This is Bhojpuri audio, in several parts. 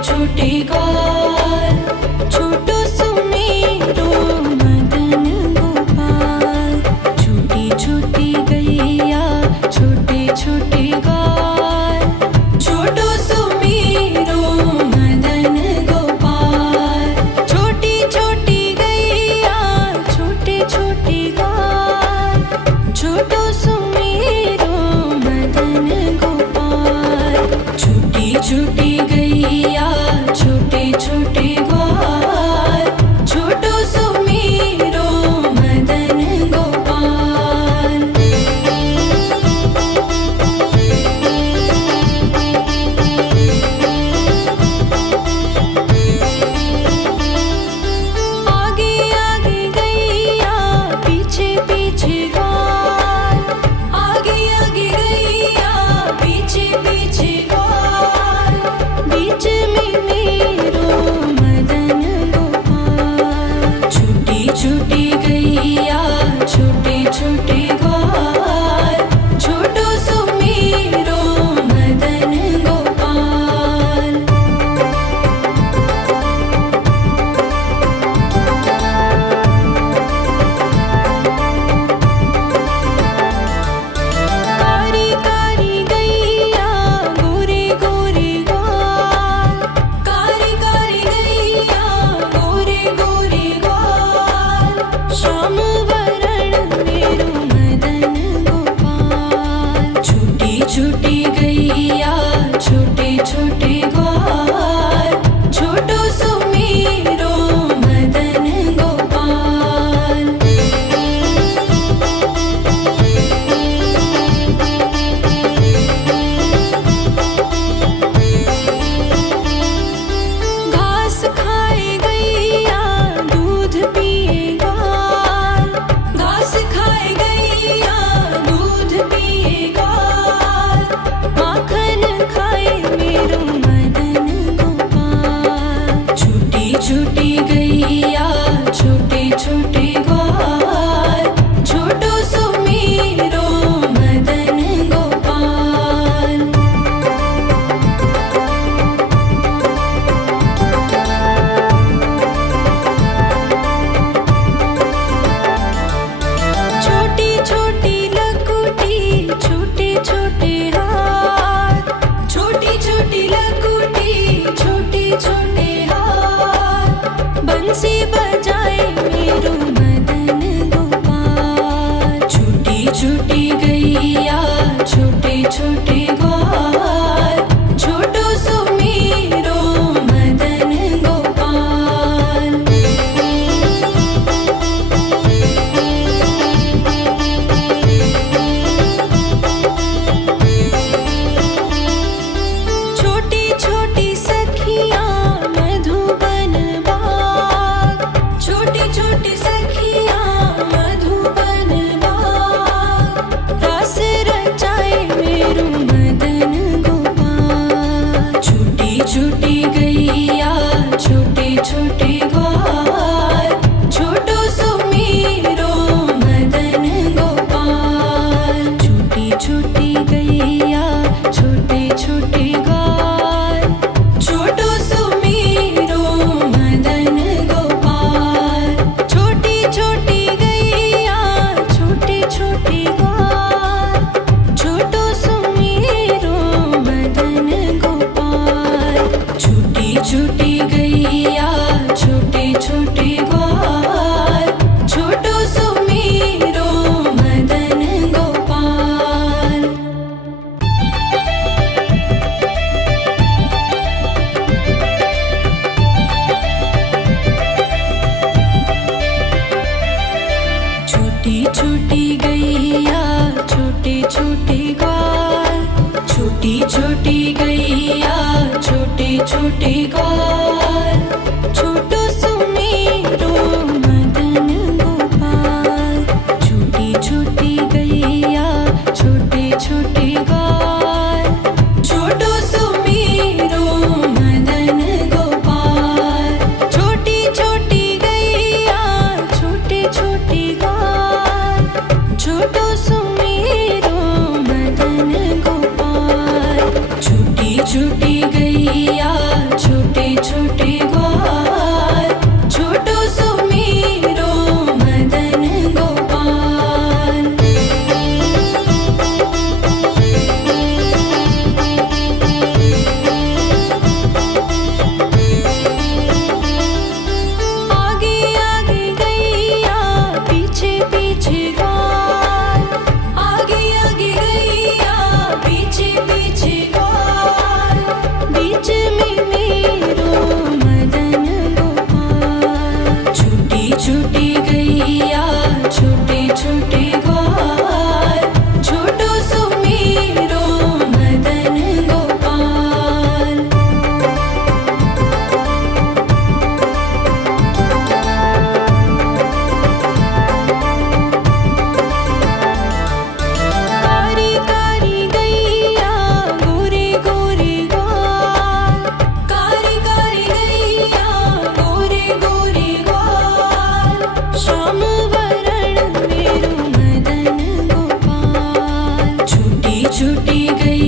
छोटे ग्वाल, छोटो सुमेरो मदन गोपाल। छोटी छोटी गैया छोटे छोटे ग्वाल, छोटो सुमेरो मदन गोपाल। छोटी छोटी गैया छोटे छोटे ग्वाल, छोटो सुमेरो मदन गोपाल। छोटी छोटी गैया छोटे छोटे ग्वाल, छोटो सुमेरो मदन गोपाल। आगे आगे गैया पीछे पीछे ग्वाल, आगे आगे गैया पीछे पीछे ग्वाल। बीच में मेरो मदन गोपाल। छोटी छोटी गैया छोटे छोटे ग्वाल, छोटो सुमेरो मदन गोपाल। कारी कारी गैया गोरे गोरे ग्वाल, कारी कारी गैया गोरे गोरे ग्वाल। श्याम वरण मेरो मदन गोपाल। छोटी छोटी गैया छोटे छोटे ग्वाल, छोटो सुमेरो मदन गोपाल। घास खाए गैया दूध पिए ग्वाल, घास खाए गैया दूध पिए ग्वाल। माखन खाए मेरो मदन गोपाल। छोटी छोटी गैया छोटे छोटे ग्वाल, छोटो सुमेरो मदन गोपाल। छोटी छोटी लकुटी छोटे छोटे हाथ, छोटी छोटी लकुटी छोटे छोटे हाथ। बंसी बजाए मेरो मदन गोपाल। छोटी छोटी गैया छोटे छोटे ग्वाल, छोटो सुमेरो मदन गोपाल। छोटी छोटी सखियाँ मधुबन बाग, छोटी छोटी सखियाँ मधुबन बाग। रास रचाए मेरो मदन गोपाल। छोटी छोटी गैया छोटे छोटे ग्वाल, छोटो सुमेरो मदन गोपाल। छोटी छोटी गैया छोटे छोटे ग्वाल, छोटो सुमेरो मदन गोपाल। छोटी छोटी गैया छोटे छोटे ग्वाल, छोटो सुमेरो मदन गोपाल। छोटी छोटी गैया छोटे छोटे ग्वाल, छोटो सुमेरो मदन गोपाल। छोटी छोटी गैया छोटे छोटे ग्वाल, छोटी छोटी गैया छोटे छोटे ग्वाल, छोटो सुमेरो मदन गोपाल। छोटी छोटी गैया छोटे छोटे ग्वाल, छोटो सुमेरो मदन गोपाल। छोटी छोटी गैया छोटे छोटे ग्वाल, छोटो सुमेरो मदन गोपाल। छोटी छोटी गैया छोटे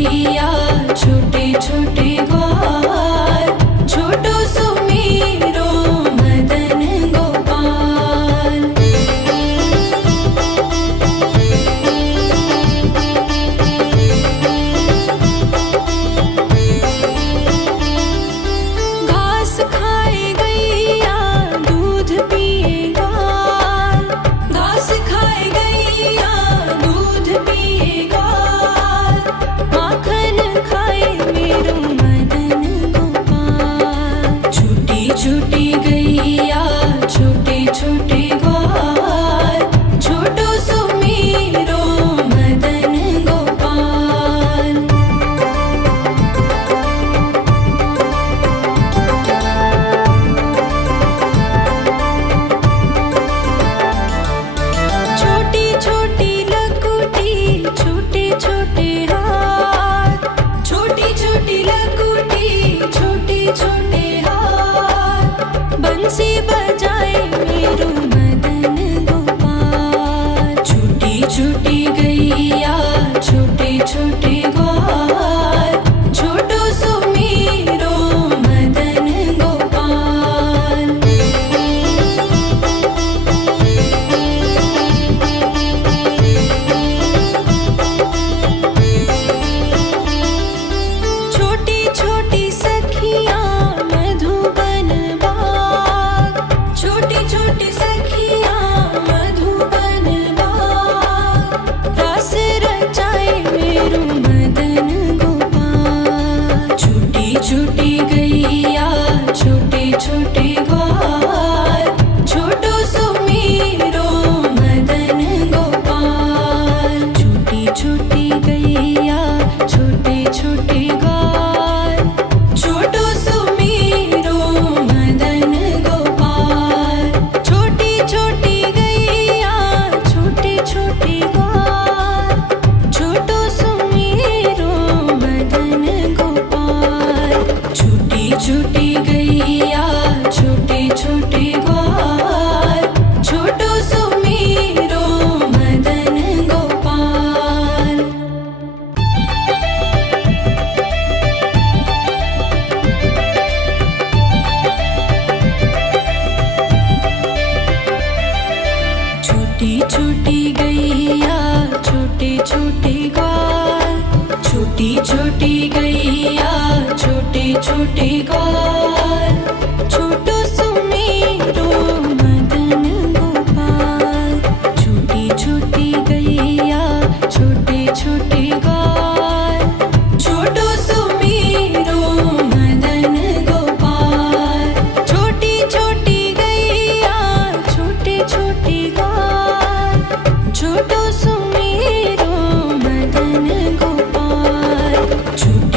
गैया छोटे छोटे ग्वाल छोटो सुमेरो मदन गोपाल। घास खाए गैया दूध पिए ग्वाल घास खाए गैया दूध पिए ग्वाल माखन खाए मेरो मदन गोपाल। छोटी छोटी गैया छोटे छोटे ग्वाल छोटो सुमेरो मदन गोपाल। छोटी छोटी लकुटी छोटे छोटे हाथ छोटी छोटी लकुटी छोटे छोटे हाथ बंसी बजाए मेरो मदन गोपाल। छोटी छोटी गैया छोटे छोटे ग्वाल छोटो सुमेरो मदन गोपाल। छोटी छोटी सखियाँ मधुबन बाग छोटी छोटी सखियाँ मधुबन बाग रास रचाए मेरो मदन गोपाल। छोटी छोटी गैया छोटे छोटे ग्वाल छोटो सुमेरो मदन गोपाल। छोटी छोटी गैया छोटे छोटे ग्वाल छोटो सुमेरो मदन गोपाल। छोटी छोटी गैया छोटे छोटे ग्वाल छोटो सुमेरो मदन गोपाल। छोटी छोटी गैया छोटे छोटे ग्वाल छोटो सुमेरो मदन गोपाल। छोटी छोटी गैया छोटे छोटे ग्वाल छोटी छोटी गैया छोटे छोटे ग्वाल छोटो सुमेरो मदन गोपाल। छोटी छोटी गैया छोटे छोटे ग्वाल छोटो सुमेरो मदन गोपाल। छोटी छोटी गैया छोटे छोटे ग्वाल छोटो सुमेरो मदन गोपाल।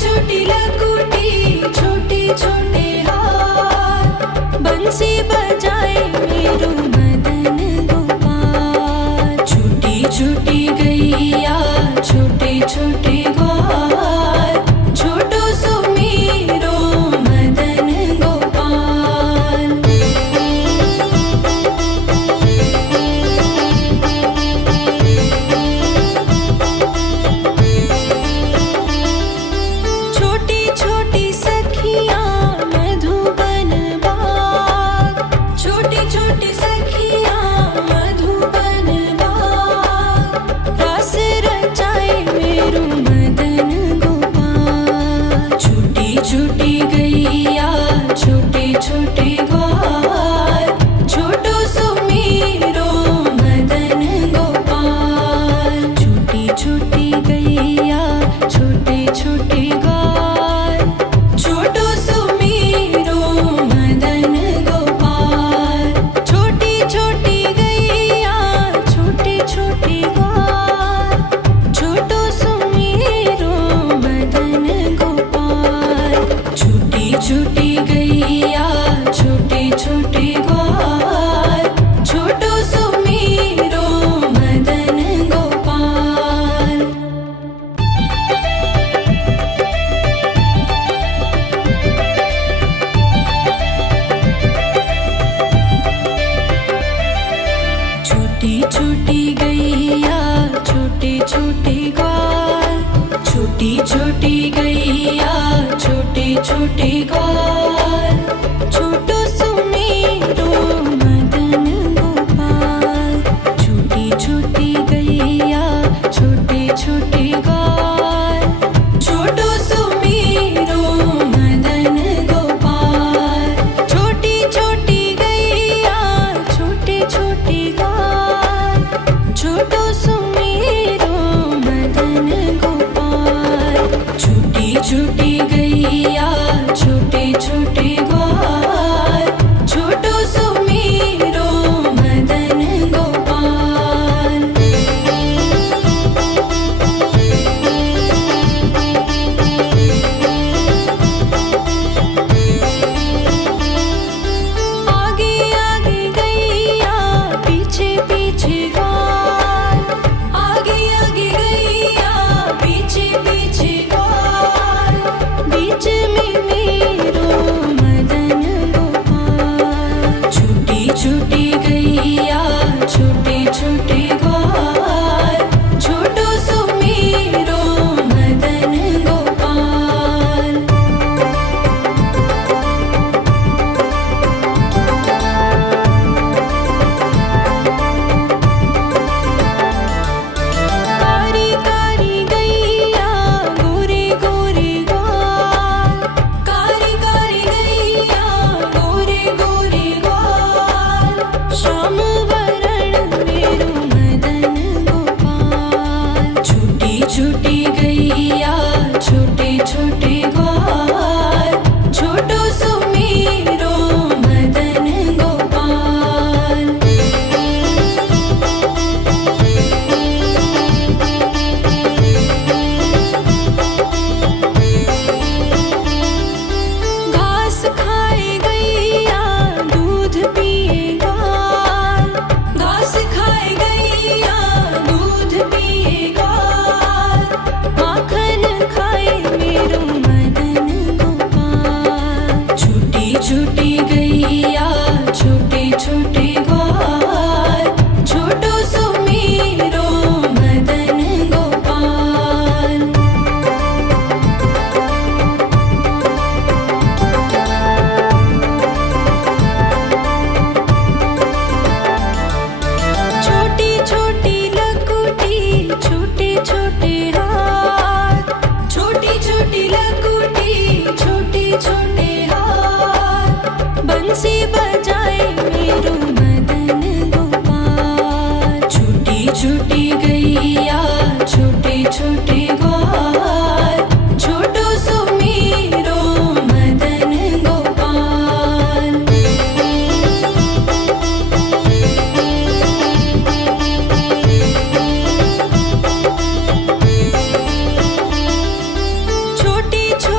छोटी लकुटी छोटे छोटे हाथ बंसी बजाए मेरो मदन गोपाल। छोटी छोटी गैया छोटे छोटे ग्वाल छोटो सो मेरो मदन गोपाल। छोटी छोटी सखियाँ मधुबन बाग छोटी छोटी सखियाँ मधुबन बाग रस रचाए मेरो मदन गोपाल। छोटी छोटी गैया छोटे छोटे ग्वाल छोटो सो मेरो मदन गोपाल। छोटी छोटी गैया छोटे छोटे ग्वाल छोटो सो मेरो मदन गोपाल। छोटी छोटी गैया छोटे छोटे ग्वाल छोटो सो मेरो मदन गोपाल। छोटी छोटी गैया छोटे छोटे ग्वाल छोटो सो मेरो मदन गोपाल। छोटी छोटी गैया छोटे छोटे ग्वाल छोटी छोटी गैया छोटे छोटे ग्वाल छोटो सो मेरो मदन गोपाल। छोटी छोटी गैया छोटे छोटे ग्वाल छोटो सो मेरो मदन गोपाल। छोटी छोटी गैया छोटे छोटे ग्वाल छोटो सो मेरो मदन गोपाल। छोटी छोटी गैया छोटे छोटे ग्वाल छोटो सो मेरो मदन गोपाल। आगे आगे गैया पीछे पीछे ग्वाल आगे आगे गैया पीछे पीछे ग्वाल बीच में मेरो मदन गोपाल। छोटी छोटी गैया छोटे छोटे ग्वाल छोटो सो मेरो मदन गोपाल। कारी कारी गैया गोरे गोरे ग्वाल कारी कारी गैया गोरे गोरे ग्वाल श्याम वरण मेरो मदन गोपाल। छोटी छोटी गैया छोटे छोटे ग्वाल छोटो सो मेरो मदन गोपाल। घास खाए गैया दूध पिए ग्वाल घास खाए गैया दूध पिए ग्वाल माखन खाए मेरो मदन गोपाल। छोटी छोटी गैया छोटे छोटे ग्वाल छोटो सो मेरो मदन गोपाल। छोटी छोटी लकुटी छोटे छोटे हाथ छोटी छोटी लकुटी छोटे छोटे हाथ बंसी बजाए मेरो मदन गोपाल। छोटी छोटी गैया छोटे छोटे ग्वाल छोटो सो मेरो मदन गोपाल। छोटी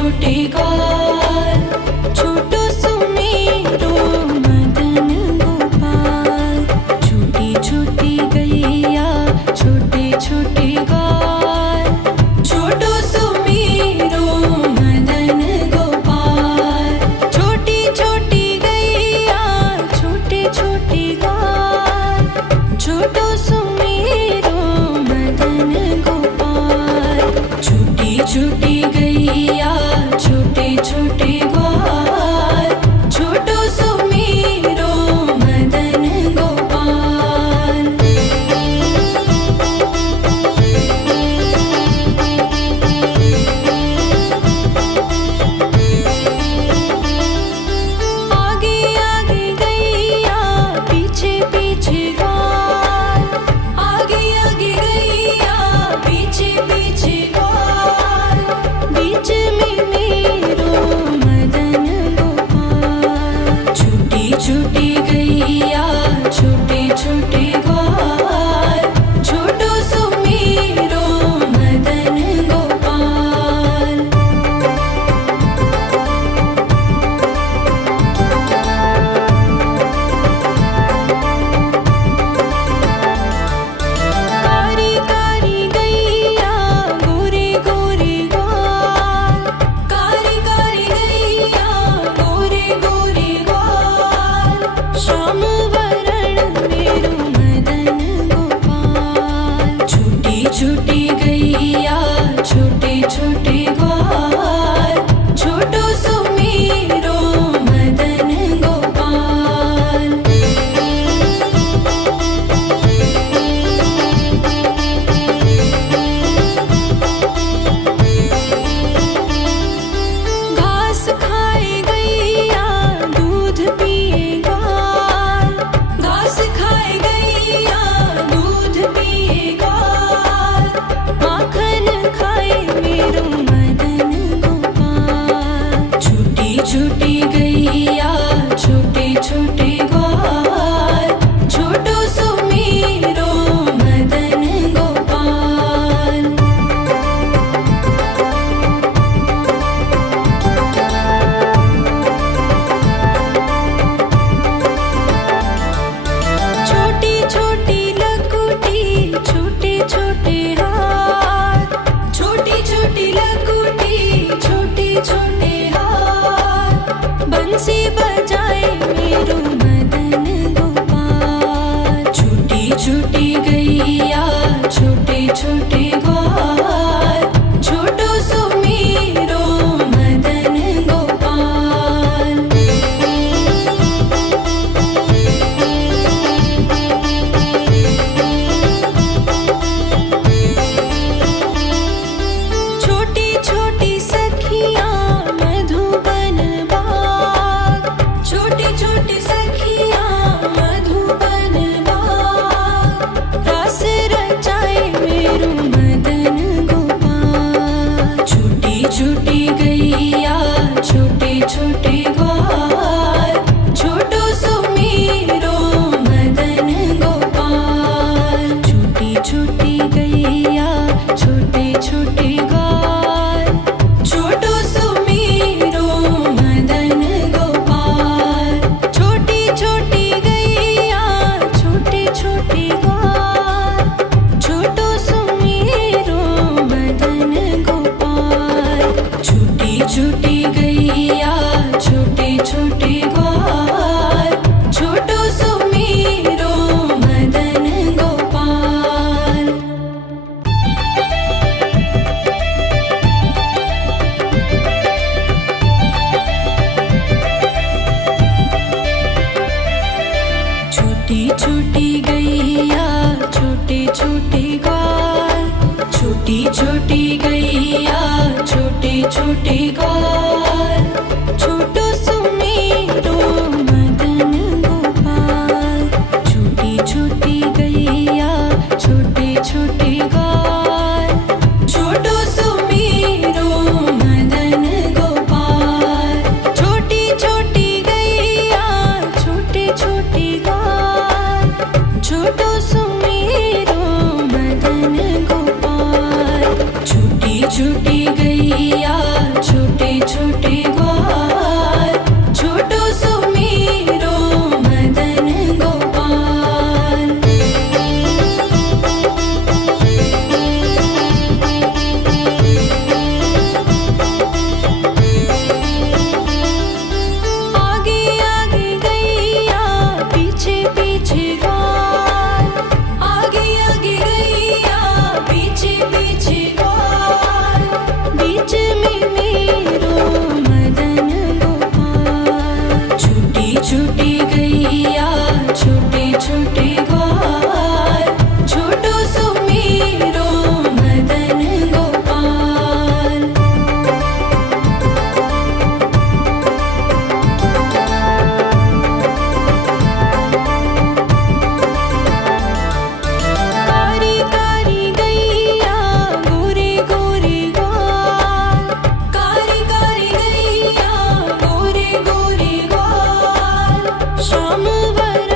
छोटे ग्वाल, छोटो सुमेरो मदन गोपाल। छोटी छोटी गैया छोटे छोटे ग्वाल, छोटो सुमेरो मदन गोपाल। छोटी छोटी गैया छोटे छोटे ग्वाल, छोटो सुमेरो मदन गोपाल। छोटी छोटी गैया छोटे छोटे ग्वाल, छोटो सुमेरो मदन गोपाल। आगे आगे गैया पीछे पीछे ग्वाल, आगे आगे गैया पीछे पीछे ग्वाल। बीच में मेरो मदन गोपाल। छोटी छोटी गैया छोटे छोटे ग्वाल, छोटो सुमेरो मदन गोपाल। कारी कारी गैया गोरे गोरे ग्वाल, कारी कारी गैया गोरे गोरे ग्वाल। श्याम वरण मेरो मदन गोपाल। छोटी छोटी गैया छोटे छोटे ग्वाल, छोटो सुमेरो मदन गोपाल। घास खाए गैया दूध पिए ग्वाल, घास खाए गैया दूध पिए ग्वाल। माखन खाए मेरो मदन गोपाल। छोटी छोटी गैया छोटे छोटे ग्वाल, छोटो सुमेरो मदन गोपाल। छोटी छोटी लकुटी छोटे छोटे हाथ, छोटी छोटी लकुटी छोटे छोटे हाथ। बंसी बजाए मेरो मदन गोपाल। छोटी छोटी गैया छोटे छोटे ग्वाल, छोटो सुमेरो मदन गोपाल। छोटी छोटी सखियाँ मधुबन बाग, छोटी छोटी सखियाँ मधुबन बाग। रास रचाए मेरो मदन गोपाल। छोटी छोटी गैया छोटे छोटे ग्वाल, छोटो सुमेरो मदन गोपाल। छोटी छोटी गैया छोटे छोटे ग्वाल, छोटो सुमेरो मदन गोपाल। छोटी छोटी गैया छोटे छोटे ग्वाल, छोटो सुमेरो मदन गोपाल। छोटी छोटी गैया छोटे छोटे ग्वाल, छोटो सुमेरो मदन गोपाल। छोटी छोटी गैया छोटे छोटे ग्वाल, छोटी छोटी गैया छोटे छोटे ग्वाल।